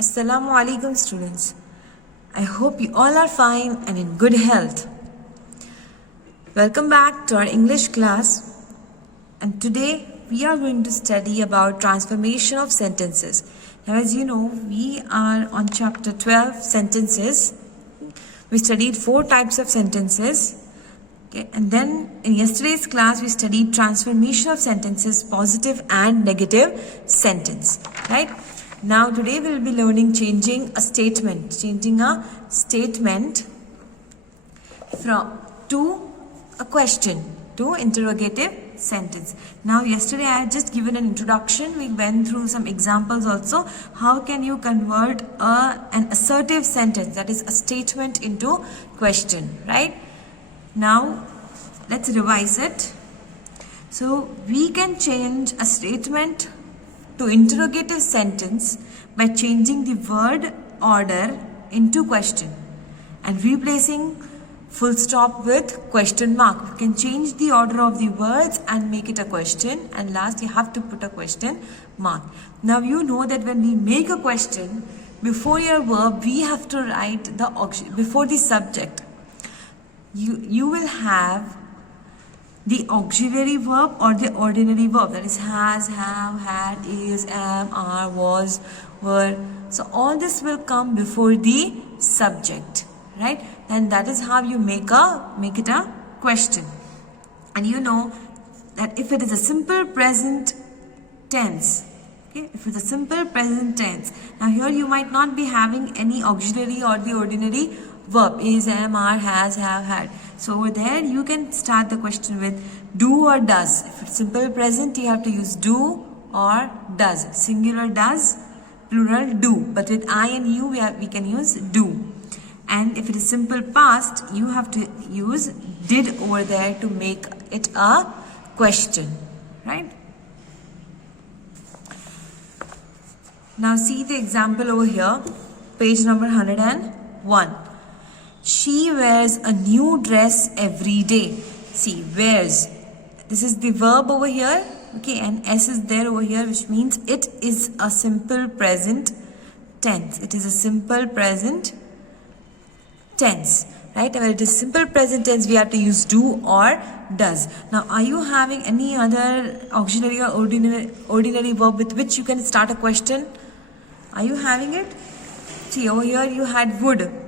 Assalamu alaikum students. I hope you all are fine and in good health. Welcome back to our English class, and today we are going to study about transformation of sentences. Now, as you know, we are on chapter 12, sentences. We studied 4 types of sentences. Okay, and then in yesterday's class we studied transformation of sentences, positive and negative sentence, right? Now today we will be learning changing a statement from to a question to interrogative sentence. Now yesterday I had just given an introduction. We went through some examples also. How can you convert an assertive sentence, that is a statement, into question, right? Now let's revise it. So we can change a statement to interrogative sentence by changing the word order into question and replacing full stop with question mark. We can change the order of the words and make it a question, and last you have to put a question mark. Now you know that when we make a question, before your verb we have to write before the subject. You will have the auxiliary verb or the ordinary verb, that is has, have, had, is, am, are, was, were. So all this will come before the subject, right? And that is how you make it a question. And you know that if it is a simple present tense, okay, if it's a simple present tense, now here you might not be having any auxiliary or the ordinary verb, is, am, are, has, have, had. So over there you can start the question with do or does. If it's simple present, you have to use do or does. Singular does, plural do. But with I and you we can use do. And if it is simple past, you have to use did over there to make it a question, right? Now see the example over here, page number 101. She wears a new dress every day. See, wears. This is the verb over here. Okay, and S is there over here, which means it is a simple present tense. It is a simple present tense, right? When it is simple present tense, we have to use do or does. Now, are you having any other auxiliary or ordinary verb with which you can start a question? Are you having it? See, over here you had would.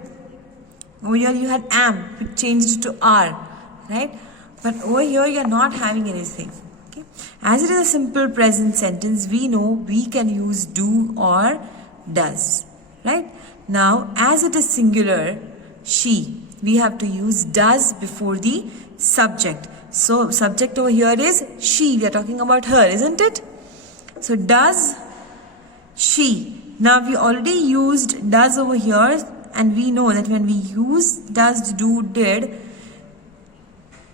Over here you had am, it changed to are, right? But over here you are not having anything. Okay? As it is a simple present sentence, we know we can use do or does, right? Now, as it is singular, she, we have to use does before the subject. So, subject over here is she. We are talking about her, isn't it? So, does she. Now, we already used does over here. And we know that when we use does, do, did,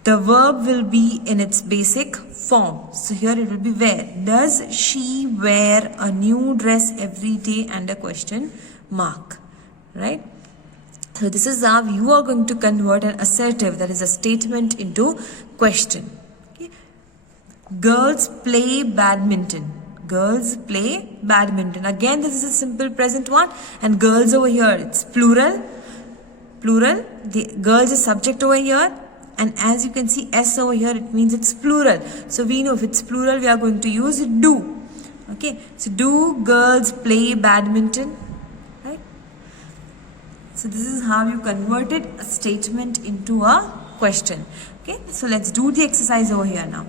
the verb will be in its basic form. So here it will be wear. Does she wear a new dress every day and a question mark, right? So this is how you are going to convert an assertive, that is a statement, into question. Okay. Girls play badminton. Girls play badminton. Again, this is a simple present one, and girls over here, it's plural. Plural. The girls is subject over here, and as you can see S over here, it means it's plural. So we know if it's plural, we are going to use do. Okay. So do girls play badminton? Right. So this is how you converted a statement into a question. Okay. So let's do the exercise over here now.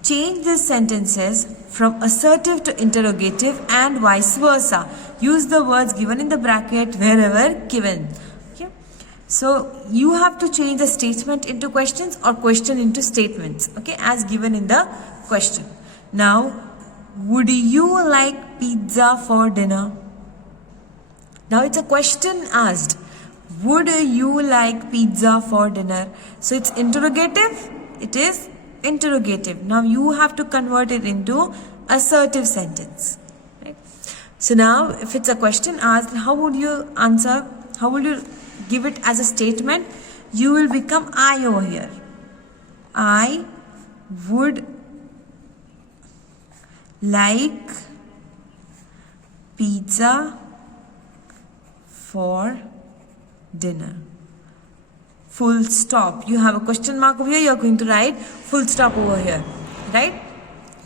Change these sentences from assertive to interrogative and vice versa. Use the words given in the bracket wherever given. Okay. So you have to change the statement into questions or question into statements. Okay, as given in the question. Now, would you like pizza for dinner? Now it's a question asked. Would you like pizza for dinner? So it's interrogative. It is interrogative. Now you have to convert it into assertive sentence, right? So now if it's a question asked, how would you answer? How would you give it as a statement? You will become I over here. I would like pizza for dinner. Full stop. You have a question mark over here, you are going to write full stop over here, right?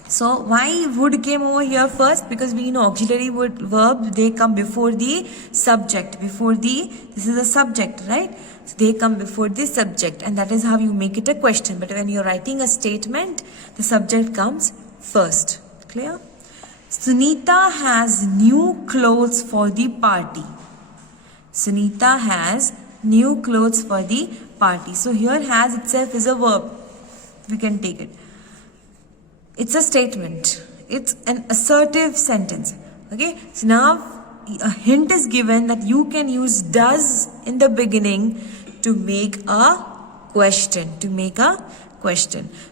So why would came over here first? Because we know auxiliary verb, they come before the subject. This is the subject, right? So they come before the subject, and that is how you make it a question. But when you're writing a statement, the subject comes first. Clear? Sunita has new clothes for the party. Sunita has new clothes for the party. So here has itself is a verb. We can take it. It's a statement. It's an assertive sentence. Okay. So now a hint is given that you can use does in the beginning to make a question.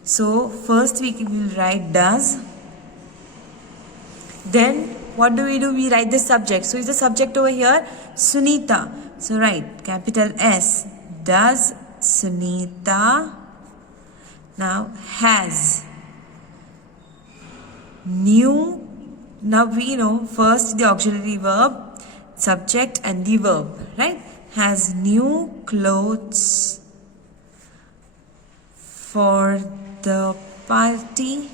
So first we will write does. Then what do? We write the subject. So is the subject over here Sunita. So write capital S. Does Sunita now has new. Now we know first the auxiliary verb, subject and the verb, right? Has new clothes for the party,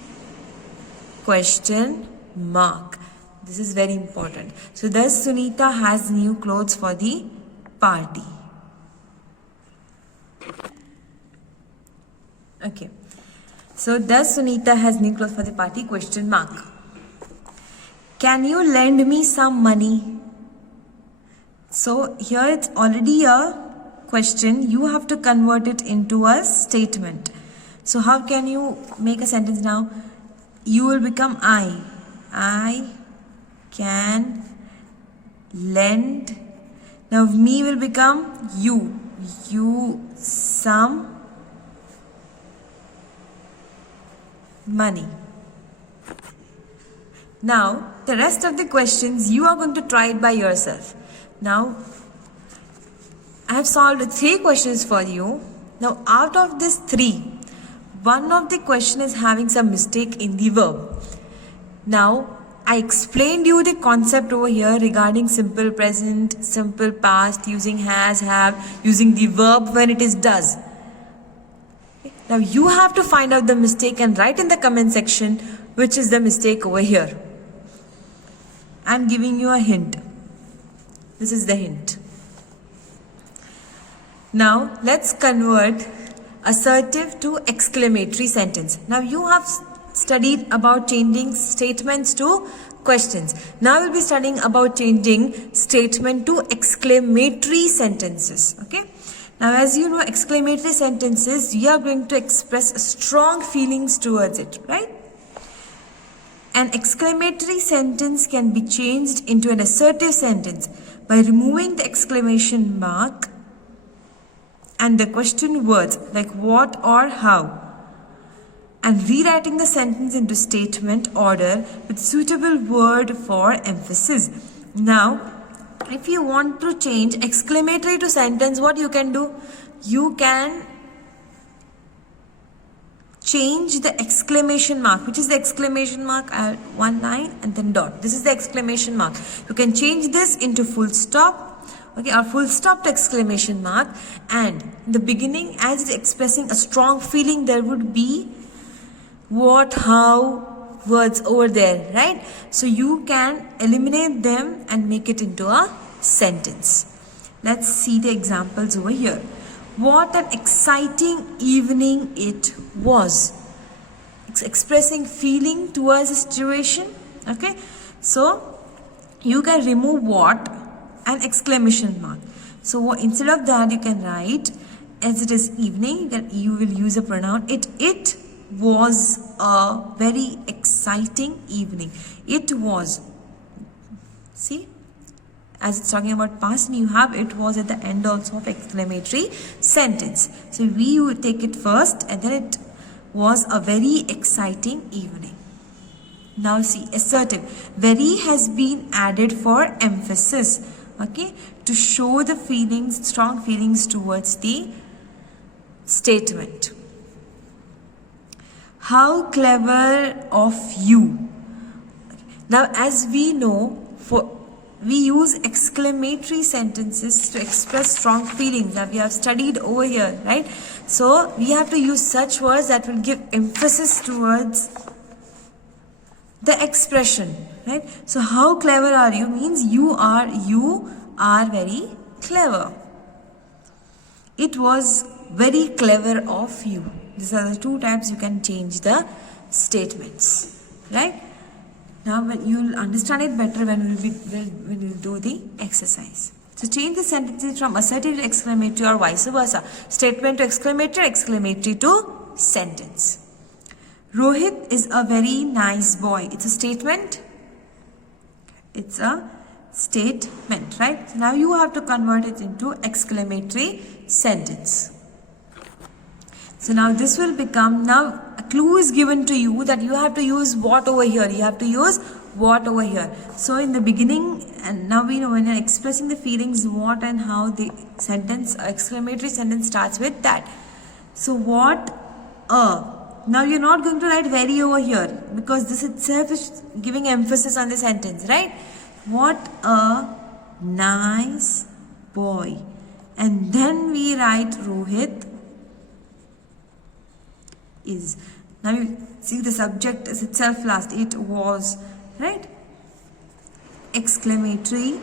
question mark. This is very important. So does Sunita has new clothes for the party? Okay. So does Sunita has new clothes for the party, question mark. Can you lend me some money? So here it's already a question. You have to convert it into a statement. So how can you make a sentence now? You will become I can lend. Now me will become you some money. Now the rest of the questions you are going to try it by yourself. Now I have solved 3 questions for you. Now out of these 3, one of the question is having some mistake in the verb. Now I explained you the concept over here regarding simple present, simple past, using has, have, using the verb when it is does. Now you have to find out the mistake and write in the comment section which is the mistake over here. I am giving you a hint. This is the hint. Now let's convert assertive to exclamatory sentence. Now you have studied about changing statements to questions. Now we'll be studying about changing statement to exclamatory sentences. Okay. Now as you know, exclamatory sentences, you are going to express strong feelings towards it, right? An exclamatory sentence can be changed into an assertive sentence by removing the exclamation mark and the question words like what or how, and rewriting the sentence into statement order with suitable word for emphasis. Now, if you want to change exclamatory to sentence, what you can do? You can change the exclamation mark. Which is the exclamation mark? One line and then dot. This is the exclamation mark. You can change this into full stop. Okay, or full stop to exclamation mark. And in the beginning, as it's expressing a strong feeling, there would be what, how words over there, right? So you can eliminate them and make it into a sentence. Let's see the examples over here. What an exciting evening it was. It's expressing feeling towards a situation. Okay, so you can remove what and exclamation mark. So instead of that, you can write as it is evening, then you will use a pronoun it. It was a very exciting evening. It was. See, as it's talking about past, and you have it was at the end also of exclamatory sentence. So we would take it first and then it was a very exciting evening. Now see, assertive. Very has been added for emphasis. Okay, to show the feelings, strong feelings towards the statement. How clever of you. Now as we know, for we use exclamatory sentences to express strong feelings that we have studied over here, right? So we have to use such words that will give emphasis towards the expression, right? So how clever are you means you are very clever. It was very clever of you. These are the two types you can change the statements, right? Now you'll understand it better when we'll do the exercise. So change the sentences from assertive to exclamatory or vice versa. Statement to exclamatory, exclamatory to sentence. Rohit is a very nice boy. It's a statement. It's a statement, right? Now you have to convert it into exclamatory sentence. So now this will become, now a clue is given to you that you have to use what over here. You have to use what over here. So in the beginning, and now we know when you're expressing the feelings, what and how, the sentence, exclamatory sentence starts with that. So what now you're not going to write very over here because this itself is giving emphasis on the sentence, right? What a nice boy. And then we write Rohit is. Now you see the subject is itself last. It was, right? Exclamatory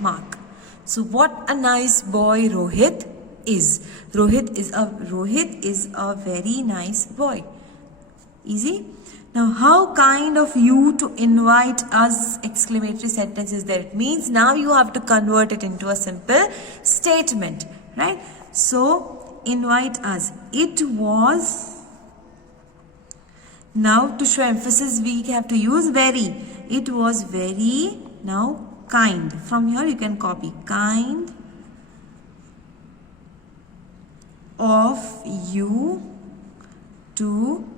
mark. So what a nice boy Rohit is. Rohit is a very nice boy. Easy. Now how kind of you to invite us, exclamatory sentence is there. It means now you have to convert it into a simple statement, right? So invite us. It was. Now to show emphasis we have to use very. It was very, now kind. From here you can copy. Kind of you to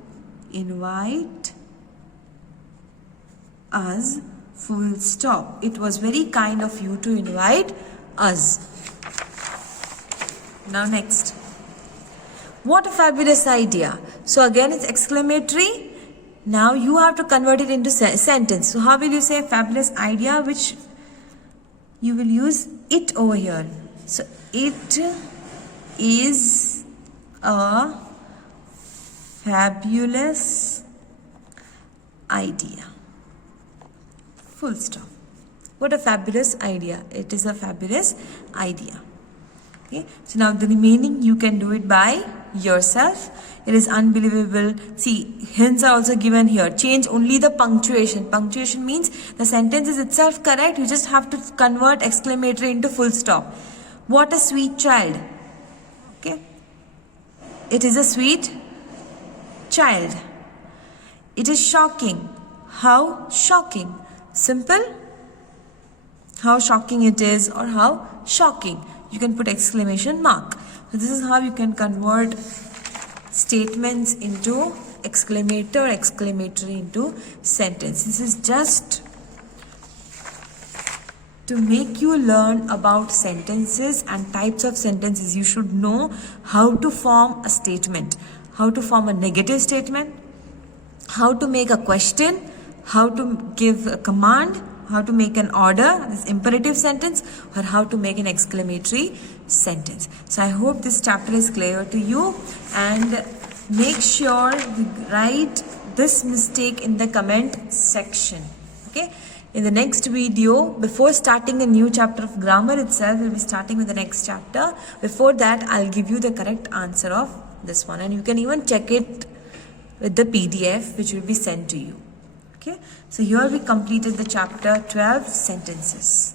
invite us, full stop. It was very kind of you to invite us. Now next. What a fabulous idea. So again it's exclamatory. Now you have to convert it into sentence. So how will you say fabulous idea, which you will use it over here. So it is a fabulous idea. Full stop. What a fabulous idea. It is a fabulous idea. Okay. So now the remaining you can do it by yourself. It is unbelievable. See, hints are also given here. Change only the punctuation. Punctuation means the sentence is itself correct. You just have to convert exclamatory into full stop. What a sweet child. Okay. It is a sweet child. It is shocking. How shocking. Simple. How shocking it is, or how shocking. You can put exclamation mark. So this is how you can convert statements into exclamatory into sentence. This is just to make you learn about sentences and types of sentences. You should know how to form a statement, how to form a negative statement, how to make a question, how to give a command, how to make an order, this imperative sentence, or how to make an exclamatory sentence. So I hope this chapter is clear to you, and make sure you write this mistake in the comment section. Okay. In the next video, before starting a new chapter of grammar itself, we'll be starting with the next chapter. Before that, I'll give you the correct answer of this one, and you can even check it with the PDF which will be sent to you. Okay, so here we completed the chapter 12 sentences.